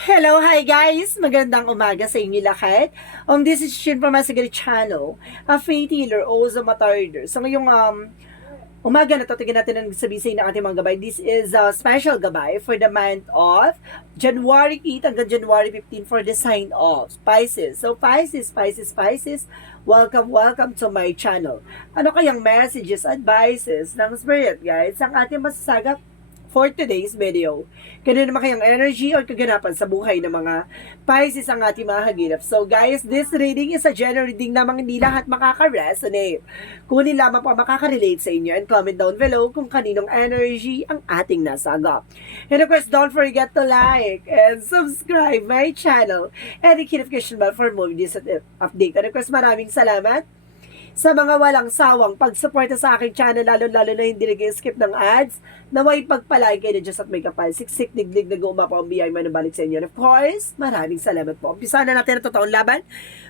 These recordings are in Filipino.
Hello, hi guys! Magandang umaga sa inyo lahat. This is Shin from Masagari Channel, a faith healer, also matarder. So ngayong umaga na to, tignan natin ang sabihin ng ating mga gabay. This is a special gabay for the month of January 8 hanggang January 15 for the sign of Pisces. So Pisces, welcome to my channel. Ano kayang messages, advices ng Spirit Guides ang ating masasagap for today's video? Ganun naman kayang energy or kaganapan sa buhay ng mga Pisces ang ating mga hagilap. So guys, this reading is a general reading namang hindi lahat makaka-resonate. Kunin lamang po makaka-relate sa inyo and comment down below kung kaninong energy ang ating nasagap. And of course, don't forget to like and subscribe my channel and hit notification bell for more videos at update. And of course, maraming salamat sa mga walang sawang pagsuporta sa aking channel, lalo-lalo na hindi nag-skip ng ads, naway pagpalay kayo na Diyos at may kapal, siksik, digdig, nag-uumapa ang biyay manabalik sa inyo. And of course, maraming salamat po. Umpisa na natin ang totoong laban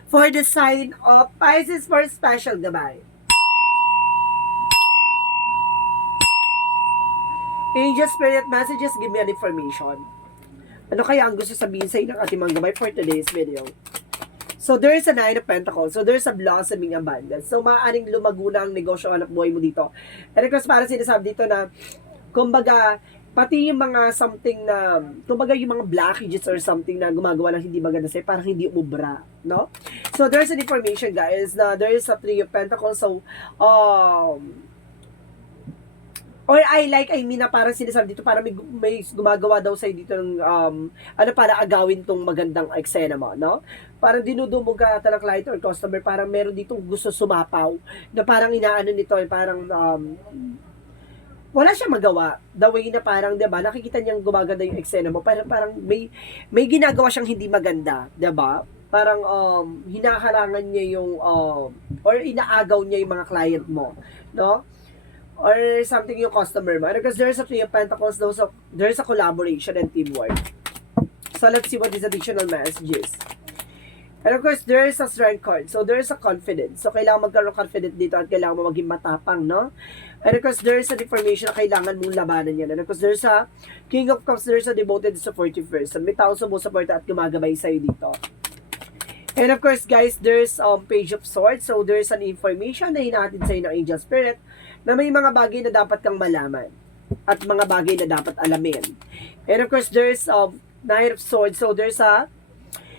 for the sign of Pisces for special gabay. Angel Spirit Messages, give me an information. Ano kaya ang gusto sabihin sa inyo ng ating mga gabay for today's video? So, there is a Nine of Pentacles. So, there is a blossoming abundance. So, maaaring lumago na ang negosyo anak buhay mo dito. And of course, para sinasabi dito na, kumbaga, pati yung mga something na, kumbaga yung mga blockages or something na gumagawa ng hindi maganda sa'yo, parang hindi umubra, no? So, there's an information, guys, na there is a Three of Pentacles. So, I mean na parang sinasabi dito, parang may gumagawa daw sa'yo dito ng, para agawin tong magandang eksena mo, no? Parang dinudumog ka ata ng client or customer, parang meron dito gusto sumapaw, na parang inaano nito, parang, wala siyang magawa. The way na parang, diba, nakikita niyang gumaganda yung eksena mo, parang may ginagawa siyang hindi maganda, diba? Parang, hinaharangan niya yung, or inaagaw niya yung mga client mo, no? Or something yung customer mo. Because there's a Three of Pentacles, there's a collaboration and teamwork. So let's see what is additional messages. And of course, there is a strength card. So there is a confidence. So kailangan magkaroon confident dito at kailangan mo maging matapang, no? And of course, there is an information na kailangan mong labanan yan. And of course, there's a King of Cups, there's a devoted supportive person. May tao sumusuporta at gumagabay sa'yo dito. And of course, guys, there's Page of Swords. So there's an information na hinahatid sa'yo ng Angel Spirit na may mga bagay na dapat kang malaman at mga bagay na dapat alamin. And of course, there's Knight of Swords. So there's a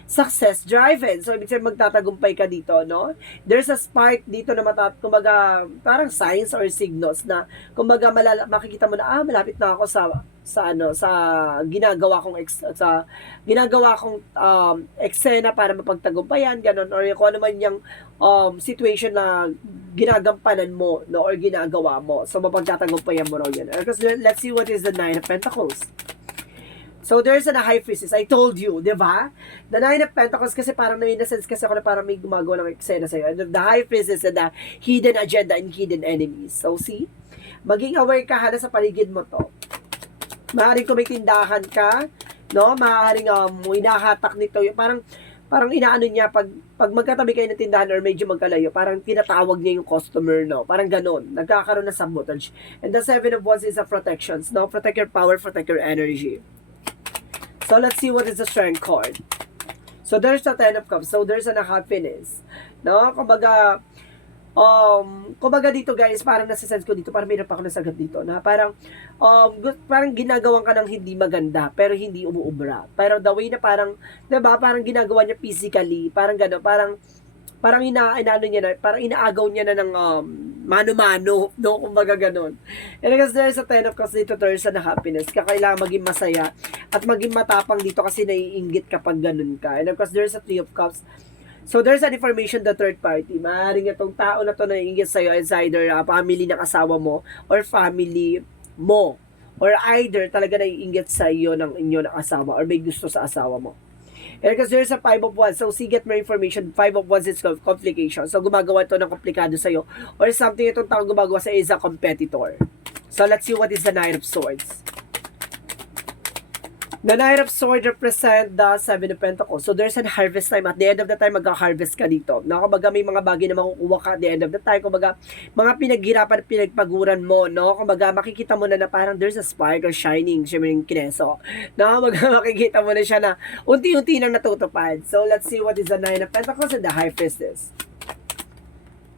success driven. So ibig sabihin magtatagumpay ka dito, no? There's a spark dito na kumbaga parang signs or signals na kumbaga makikita mo na malapit na ako sa ginagawa kong eksena para mapagtagumpayan, ganun, or kung ano man yung situation na ginagampanan mo, no, or ginagawa mo. So mapagtatagumpayan mo raw yan. Because let's see what is the Nine of Pentacles. So, there's a High Priestess. I told you, di ba? The Nine of Pentacles kasi parang na-sense kasi ako na parang may gumagawa ng eksena sa'yo. And the High Priestess and the hidden agenda and hidden enemies. So, see? Maging aware ka hala sa paligid mo to. Maaaring kung may tindahan ka, no? Maaaring hinahatak nito. Parang inaano niya, pag magkatabi kayo ng tindahan or medyo magkalayo, parang tinatawag niya yung customer, no? Parang ganun. Nagkakaroon ng sabotage. And the Seven of Wands is a protections, no? Protect your power, protect your energy. So, let's see what is the strength card. So, there's the Ten of Cups. So, there's a happiness. No? Kumbaga dito guys, parang nasa-sense ko dito, parang mayroon pa ako nasagot dito, na parang ginagawan ka ng hindi maganda, pero hindi umuubra. Pero the way na parang, diba, parang ginagawa niya physically, parang gano'n, parang inaano niya na, parang inaagaw niya na ng mano-mano, no? Kumbaga ganun. And because there's a Ten of Cups dito, there's a happiness. Kailangan maging masaya at maging matapang dito kasi naiinggit kapag ganun ka. And of course, there's a Three of Cups. So, there's an information the third party. Maaaring itong tao na to naiinggit sa'yo is either family ng asawa mo or family mo. Or either talaga naiinggit sa'yo ng inyo ng asawa or may gusto sa asawa mo. And because there's a Five of Wands, so get more information. Five of Wands is complication. So, gumagawa ito ng komplikado sa'yo. Or something itong tao gumagawa sa is a competitor. So, let's see what is the Nine of Swords. The Knight of Swords represent the Seven of Pentacles. So there's an harvest time. At the end of the time, mag-harvest ka dito. No? Kumbaga may mga bagay na makukuha ka at the end of the time. Kumbaga, mga pinaghirapan at pinagpaguran mo. No? Kumbaga, makikita mo na parang there's a spark or shining, shimmering kineso. No? Kumbaga, makikita mo na siya na unti-unti nang natutupad. So let's see what is the Nine of Pentacles and the High Priestess.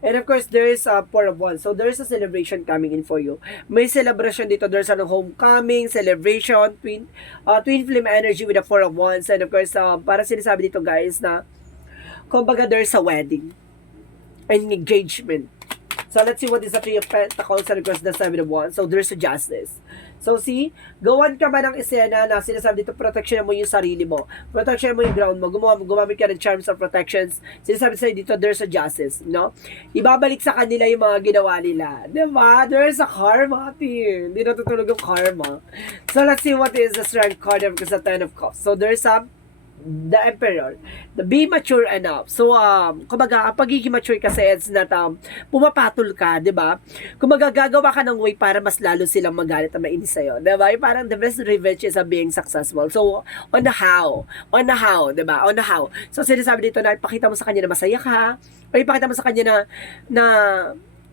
And of course, there is a Four of Wands. So, there is a celebration coming in for you. May celebration dito. There's a homecoming, celebration, twin flame energy with the Four of Wands. And of course, para sinasabi dito guys na, kumbaga there's a wedding and engagement. So, let's see what is the Three of Pentacles and of course the Seven of Wands. So, there's a justice. So, see, gawan ka ba ng esena na sinasabi dito, protection mo yung sarili mo. Protection mo yung ground mo. Gumamit ka ng charms of protections. Sinasabi sa'yo dito, there's a justice, no? Ibabalik sa kanila yung mga ginawa nila. Diba? There's a karma, team. Hindi natutulog yung karma. So, let's see what is the strength card of the Ten of Cups. So, there's the Emperor, the be mature enough. So, kumbaga, ang pagiging mature kasi is that, pumapatol ka, di ba? Kumbaga, gagawa ka ng way para mas lalo silang magalit at mainis sa'yo, di ba? Parang the best revenge is being successful. So, on the how, di ba? On the how. So, sinasabi dito na ipakita mo sa kanya na masaya ka, o ipakita mo sa kanya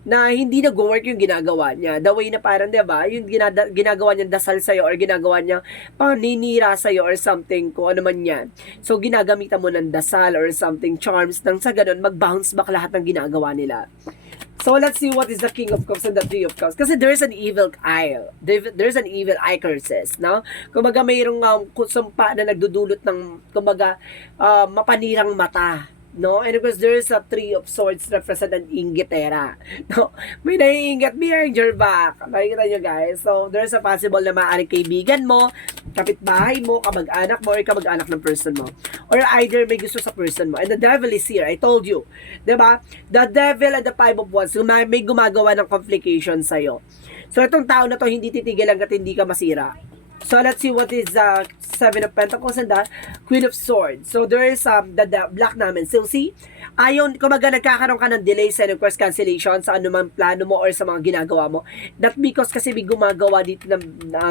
na hindi nag-work yung ginagawa niya. The way na parang, di ba, yung ginagawa niya dasal sa'yo or ginagawa niya paninira sa'yo or something, kung ano man yan. So, ginagamitan mo ng dasal or something, charms, nang sa ganun, mag-bounce back lahat ng ginagawa nila. So, let's see what is the King of Cups and the Three of Cups. Kasi there's an evil eye. There's an evil eye curses, no? Kumbaga, mayroong sumpa na nagdudulot ng, kumbaga, mapanirang mata. No? And of course, there is a Three of Swords represent an inggitera. No? May naiingat behind your back. Nakikita nyo guys. So, there's a possible na maaaring kaibigan mo, kapitbahay mo, kamag-anak mo, or kamag-anak ng person mo. Or either may gusto sa person mo. And the devil is here. I told you. Diba? The devil and the Five of Wands, may gumagawa ng complication sa'yo. So, itong tao na to, hindi titigil hanggat hindi ka masira. So, let's see what is the Seven of Pentacles and the Queen of Swords. So, there is the black namin. So, see, ayon, kumaga nagkakaroon ka ng delays and of course cancellation sa anumang plano mo or sa mga ginagawa mo. That because kasi may gumagawa dito ng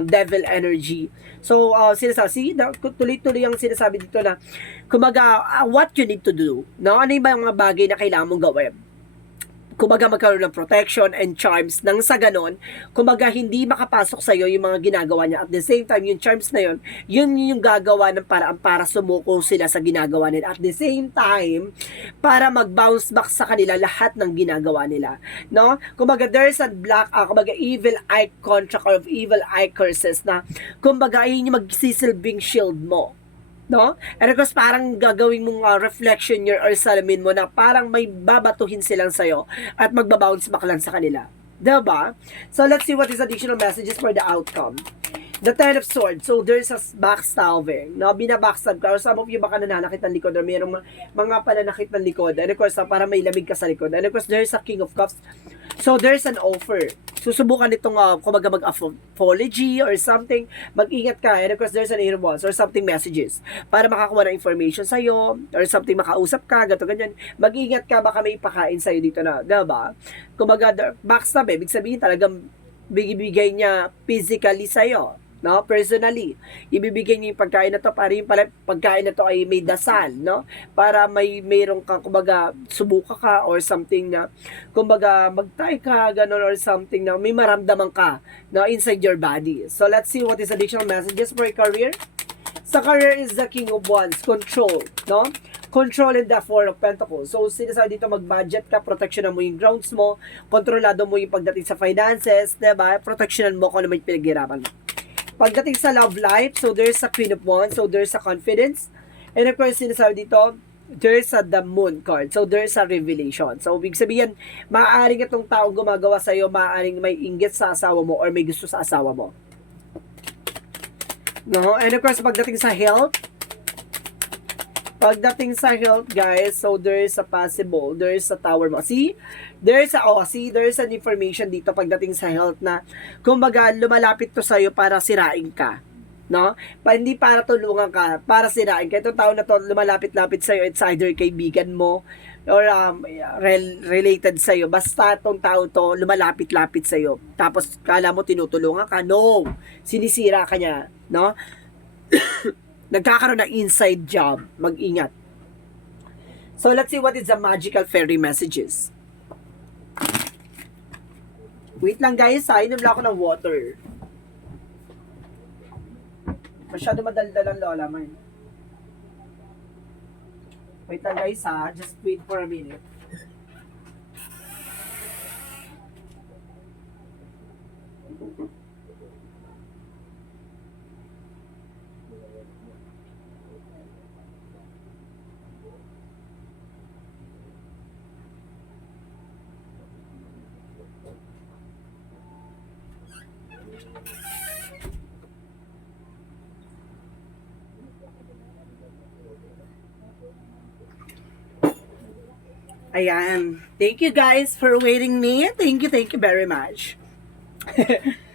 devil energy. So, sinasabi, see, tuloy-tuloy ang sinasabi dito na, kumaga, what you need to do. No? Ano yung mga bagay na kailangan mong gawin? Kumbaga magkaroon ng protection and charms nang sa ganon, kumbaga hindi makapasok sa'yo yung mga ginagawa niya. At the same time, yung charms na yun yung gagawa ng paraan para sumuko sila sa ginagawa nila. At the same time, para mag-bounce back sa kanila lahat ng ginagawa nila. No? Kumbaga there's a black, kumbaga evil eye contract or evil eye curses na, kumbaga yun yung magsisilbing shield mo. No? And of course, parang gagawin mong reflection or salamin mo na parang may babatuhin silang sa'yo at magbabounce back lang sa kanila. Diba? So, let's see what is additional messages for the outcome. The Ten of Swords. So, there's a backstabbing. No? Binabackstab ka. Or some of you baka nananakit ng likod or mayroong mga pananakit ng likod. And of course, para may lamig ka sa likod. And of course, there's a King of Cups. So, there's an offer. Susubukan itong, kumaga mag-apology or something. Mag-ingat ka. And of course, there's an Eight of Wands or something messages. Para makakuha ng information sa'yo or something makausap ka, gato ganyan. Mag-ingat ka, baka may ipakain sa'yo dito na, diba? Kumaga, backstab, ibig sabihin talagang bigibigay niya physically sa'yo. No, personally, ibibigay niyo yung pagkain na to para yung pagkain na to ay may dasal, no? Para mayroong ka, kumbaga, subuka ka or something na, kumbaga, magtay ka, ganun or something na may maramdaman ka, no, inside your body. So, let's see what is additional messages for your career. Sa career is the King of Wands, control, no? Control in the Four of Pentacles. So, sinasabi dito, mag-budget ka, protectionan mo yung grounds mo, kontrolado mo yung pagdating sa finances, diba? Protectionan mo kung ano may pinaghirapan mo. Pagdating sa love life, so there's a Queen of Wands, so there's a confidence. And of course, sinasabi dito, there's a the Moon card. So there's a revelation. So ibig sabihin, maaaring itong tao gumagawa sa iyo, maaaring may inggit sa asawa mo or may gusto sa asawa mo. No? And of course, pagdating sa health, guys, so there is a possible, there is a Tower mo. See? There is an information dito pagdating sa health na, kumbaga, lumalapit to sa'yo para sirain ka. No? Hindi para tulungan ka, para sirain ka. Itong tao na to, lumalapit-lapit sa'yo, it's either kaibigan mo, or related sa'yo. Basta itong tao to, lumalapit-lapit sa'yo. Tapos, kala mo tinutulungan ka. No! Sinisira ka niya. No? Nagkakaroon ng inside job. Mag-ingat. So, let's see what is the magical fairy messages. Wait lang guys, inom lang ako ng water. Masyado madaldal ang lola mo. Wait lang guys ha, just wait for a minute. Ayan. Thank you guys for waiting me. Thank you very much.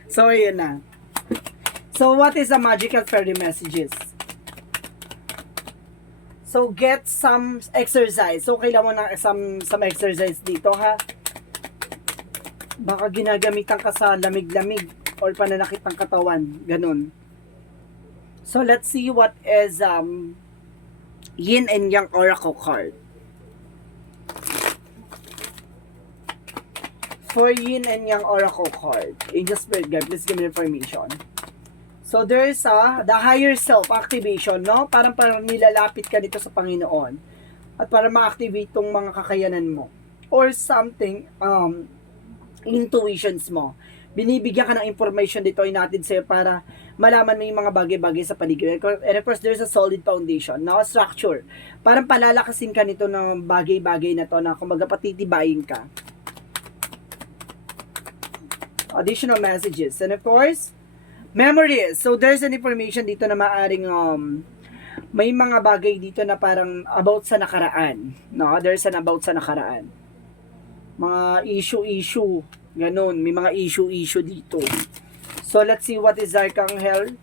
So, yun na. So, what is the magical fairy messages? So, get some exercise. So, kailangan mo ng some exercise dito, ha? Baka ginagamitan ka sa lamig-lamig or pananakit ng katawan. Ganun. So, let's see what is Yin and Yang Oracle card. For Yin and Yang Oracle card, Angel Spirit Guide, please give me information. So, there's the higher self activation, no? Parang nilalapit ka dito sa Panginoon. At para ma-activate tong mga kakayanan mo. Or something, intuitions mo. Binibigyan ka ng information dito natin sa'yo para malaman mo yung mga bagay-bagay sa paligid. And of course, there's a solid foundation, no? Structure. Parang palalakasin ka nito ng bagay-bagay na to na kumbaga patitibayin ka. Additional messages. And of course, memories. So, there's an information dito na maaring may mga bagay dito na parang about sa nakaraan. No? There's an about sa nakaraan. Mga issue. Ganun. May mga issue dito. So, let's see what is Archangel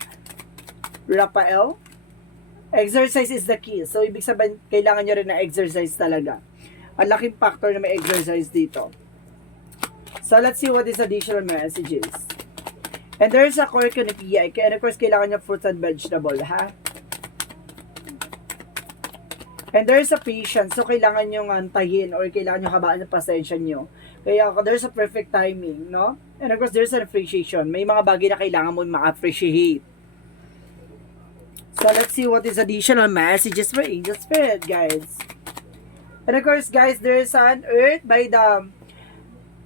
Raphael. Exercise is the key. So, ibig sabihin, kailangan nyo rin na exercise talaga. Ang laking factor na may exercise dito. So, let's see what is additional messages. And there's a cornucopia. And of course, kailangan niya fruits and vegetable, ha? And there's a patience. So, kailangan nyo antayin or kailangan nyo habaan ng pasensya nyo. Kaya, there's a perfect timing, no? And of course, there's an appreciation. May mga bagay na kailangan mo ma-appreciate. So, let's see what is additional messages for Angel Spirit, guys. And of course, guys, there's an earth by the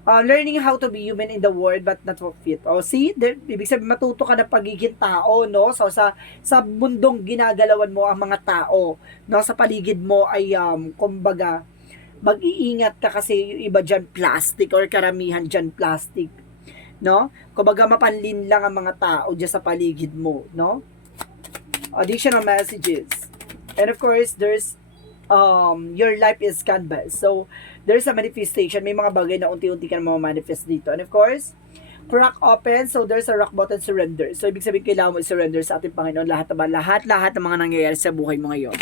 learning how to be human in the world but not for fit. O, see? Ibig sabihin, matuto ka na pagiging tao, no? So, sa mundong ginagalawan mo ang mga tao, no? Sa paligid mo ay, kumbaga, mag-iingat ka kasi yung iba dyan plastic or karamihan dyan plastic, no? Kumbaga, mapanlin lang ang mga tao dyan sa paligid mo, no? Additional messages. And of course, there's your life is canvas. So, there's a manifestation. May mga bagay na unti-unti ka na manifest dito. And of course, crack open. So, there's a rock bottom surrender. So, ibig sabihin, kailangan mo i-surrender sa ating Panginoon. Lahat ng mga nangyayari sa buhay mo ngayon.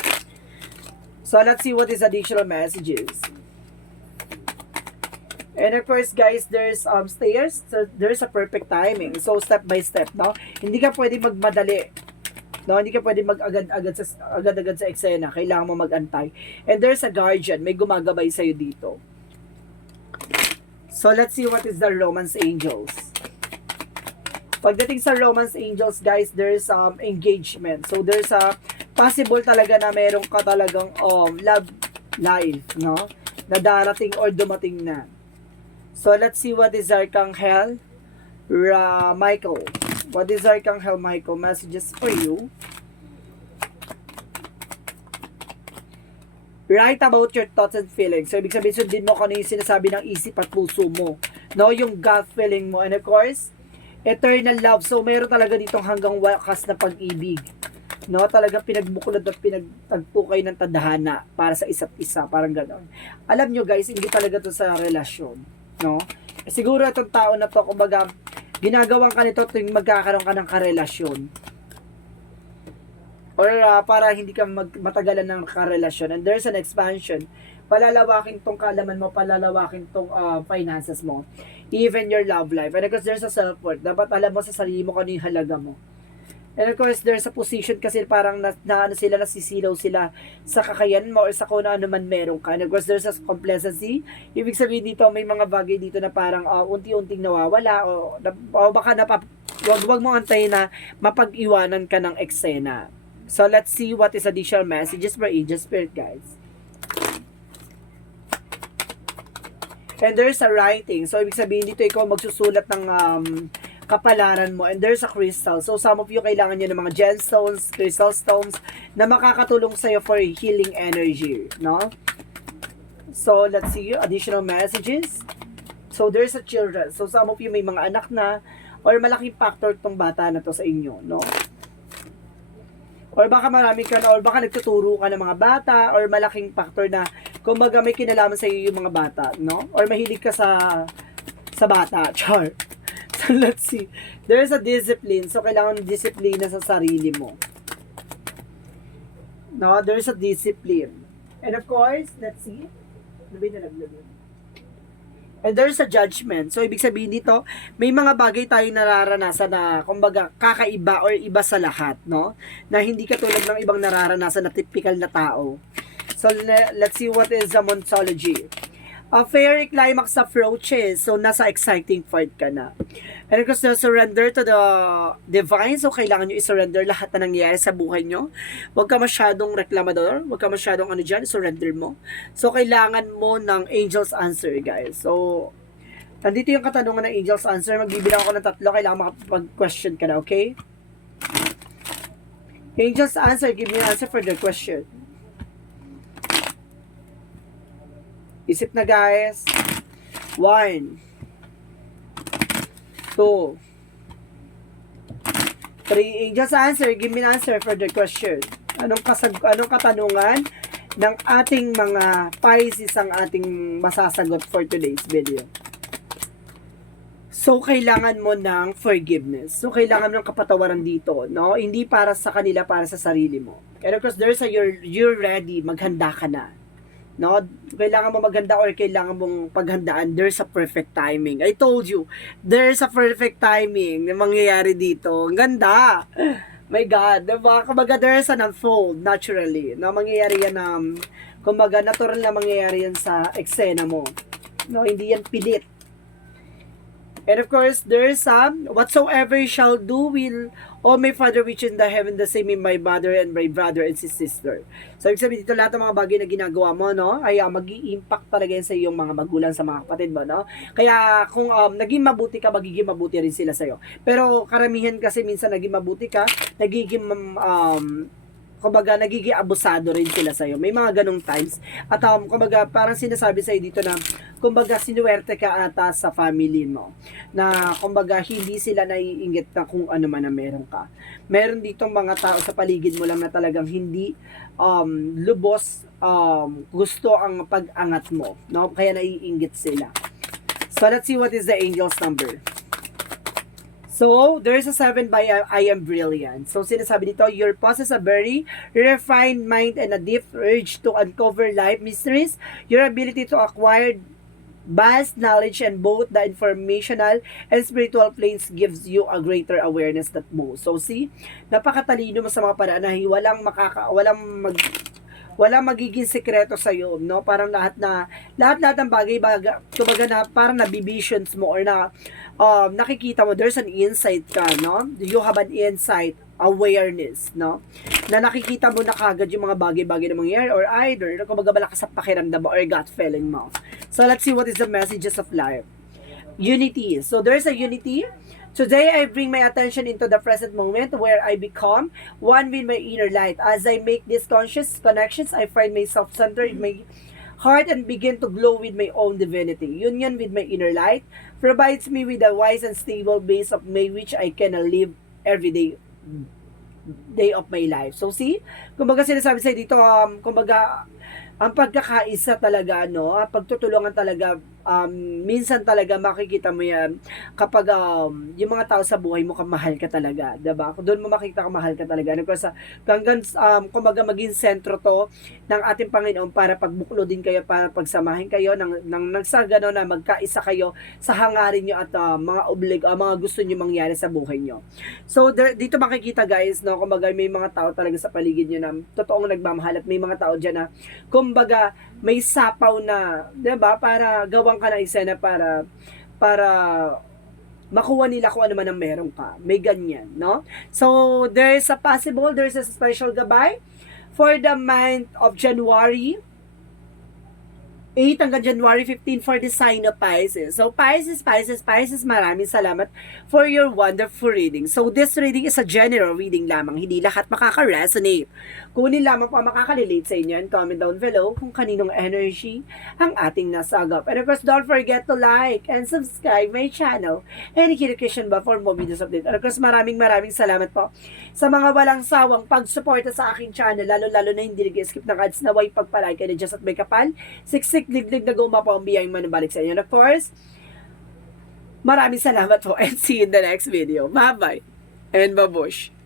So, let's see what is additional messages. And of course, guys, there's stairs. So, there's a perfect timing. So, step by step, no? Hindi ka pwede magmadali. No, hindi ka pwede agad-agad sa eksena. Kailangan mo mag-antay. And there's a guardian. May gumagabay sa'yo dito. So, let's see what is the romance angels. Pagdating sa romance angels, guys, there's engagement. So, there's a possible talaga na meron ka talagang love life, no? Na darating or dumating na. So, let's see what is Archangel Michael. What is Archangel Michael messages for you? Write about your thoughts and feelings. So, ibig sabihin, sundin mo kung ano yung sinasabi ng isip at puso mo. No? Yung gut feeling mo. And of course, eternal love. So, meron talaga ditong hanggang wakas na pag-ibig. No? Talaga pinagbuklod at pinagtagpo kayo ng tadhana para sa isa't isa. Parang gano'n. Alam nyo guys, hindi talaga to sa relasyon. No? Siguro itong tao na to, kumbaga, ginagawan ka nito tuwing magkakaroon ka ng karelasyon. Or para hindi ka matagalan ng karelasyon. And there's an expansion. Palalawakin tong kaalaman mo, palalawakin tong finances mo. Even your love life. And because there's a self-worth. Dapat alam mo sa sarili mo kung ano yung halaga mo. And of course, there's a position kasi parang ano sila, nasisilaw sila sa kakayanan mo or sa kung ano man meron ka. And of course, there's a complacency. Ibig sabihin dito, may mga bagay dito na parang unti-unting nawawala o baka wag mo antayin na mapag-iwanan ka ng eksena. So, let's see what is additional messages for Angel Spirit, guys. And there's a writing. So, ibig sabihin dito, ikaw magsusulat ng kapalaran mo. And there's a crystal. So, some of you kailangan nyo ng mga gemstones, crystal stones, na makakatulong sa'yo for healing energy. No? So, let's see additional messages. So, there's a children. So, some of you may mga anak na, or malaking factor tong bata na to sa inyo. No? Or baka marami ka na, or baka nagtuturo ka ng mga bata, or malaking factor na, kumbaga may kinalaman sa iyo yung mga bata, no? Or mahilig ka sa bata, char. So, let's see. There's a discipline. So, kailangan disiplina sa sarili mo. No? There's a discipline. And of course, let's see. And there's a judgment. So, ibig sabihin dito, may mga bagay tayong nararanasan na, kumbaga, kakaiba or iba sa lahat, no? Na hindi katulad ng ibang nararanasan na typical na tao. So, let's see what is the Montology. A fairy climax approaches. So, nasa exciting part ka na. And of course, surrender to the divine. So, kailangan nyo i-surrender lahat na nangyayari sa buhay nyo. Huwag ka masyadong reklamador. Huwag ka masyadong surrender mo. So, kailangan mo ng angel's answer, guys. So, nandito yung katanungan ng angel's answer. Magbibilang ako ng 3. Kailangan makapag-question ka na, okay? Angel's answer. Give me an answer for the question. Isip na, guys. 1, 2, 3. Angel's answer. Give me an answer for the question. Anong katanungan ng ating mga Pisces ang ating masasagot for today's video? So, kailangan mo ng forgiveness. So, kailangan mo ng kapatawaran dito, no? Hindi para sa kanila, para sa sarili mo. And of course, there's a you're ready. Maghanda ka na. No, kailangan mo maganda or kailangan mong paghandaan. There's a perfect timing. I told you, there's a perfect timing na mangyayari dito. Ang ganda. My God, diba? Kumbaga, there's an unfold naturally. No, mangyayari yan na, kumbaga, natural na mangyayari yan sa eksena mo. No, hindi yan pilit. And of course, there's whatsoever shall do will all my Father which in the heaven, the same in my mother and my brother and sister. So, ibig sabihin dito, lahat ng mga bagay na ginagawa mo, no, ay mag-i-impact talaga yan sa iyong mga magulang, sa mga kapatid mo, no? Kaya, kung naging mabuti ka, magiging mabuti rin sila sa'yo. Pero, karamihan kasi minsan naging mabuti ka, nagiging kumbaga, nagiging abusado rin sila sa'yo. May mga ganong times. At kumbaga, parang sinasabi sa'yo dito na, kumbaga, sinuwerte ka ata sa family mo. Na, kumbaga, hindi sila naiinggit na kung ano man na meron ka. Meron ditong mga tao sa paligid mo lang na talagang hindi lubos gusto ang pag-angat mo. No? Kaya naiinggit sila. So, let's see what is the angel's number. So, there's a 7 by I am brilliant. So, sinasabi dito, you possess a very refined mind and a deep urge to uncover life mysteries. Your ability to acquire vast knowledge and both the informational and spiritual planes gives you a greater awareness than most. So, see, napakatalino mo sa mga paraan na walang magiging sekreto sa iyo, no? Parang lahat ng bagay kumbaga na parang nabivisions mo or na nakikita mo, there's an insight ka, no? You have an insight, awareness, no? Na nakikita mo na kagad yung mga bagay-bagay na mangyayari or either, kumbaga malakas sa pakiramdam mo or gut feeling mo. So, let's see what is the messages of life. Unity. So, there's a unity. Today, I bring my attention into the present moment where I become one with my inner light. As I make these conscious connections, I find myself centered in my heart and begin to glow with my own divinity. Union with my inner light provides me with a wise and stable base of may which I can live every day of my life. So, see? Kumbaga sinasabi sa'yo dito, kumbaga, ang pagkakaisa talaga, no? Pagtutulungan talaga, minsan talaga makikita mo yan kapag yung mga tao sa buhay mo kamahal ka talaga, 'di ba? Doon mo makita kamahal ka talaga. Ano, kasi hanggang kumbaga maging sentro to ng ating Panginoon para pagbuklodin kayo, para pagsamahin kayo ng nagsa gano'n na magkaisa kayo sa hangarin nyo at mga gusto nyo mangyari sa buhay nyo. So dito makikita guys, no, kumbaga may mga tao talaga sa paligid nyo na totoong nagmamahal, at may mga tao dyan na kumbaga may sapaw na, 'di ba, para gawang ka ng eksena para makuha nila kung ano man ang meron ka. May ganyan, no? So, there's a special gabay for the month of January 8 hanggang January 15 for the sign of Pisces. So, Pisces, maraming salamat for your wonderful reading. So, this reading is a general reading lamang. Hindi lahat makaka-resonate. Kunin lamang po ang makaka-relate sa inyo, and comment down below kung kaninong energy ang ating nasagap. And of course, don't forget to like and subscribe my channel and hit the notification bell for more videos update. And of course, maraming salamat po sa mga walang sawang pagsuporta sa aking channel, lalo na hindi nag-skip ng ads, naway pagpalay kayo just at may kapal, siksik, liglig na guma po ang biyayang manubalik sa inyo. And of course, maraming salamat po and see you in the next video. Bye-bye and babush!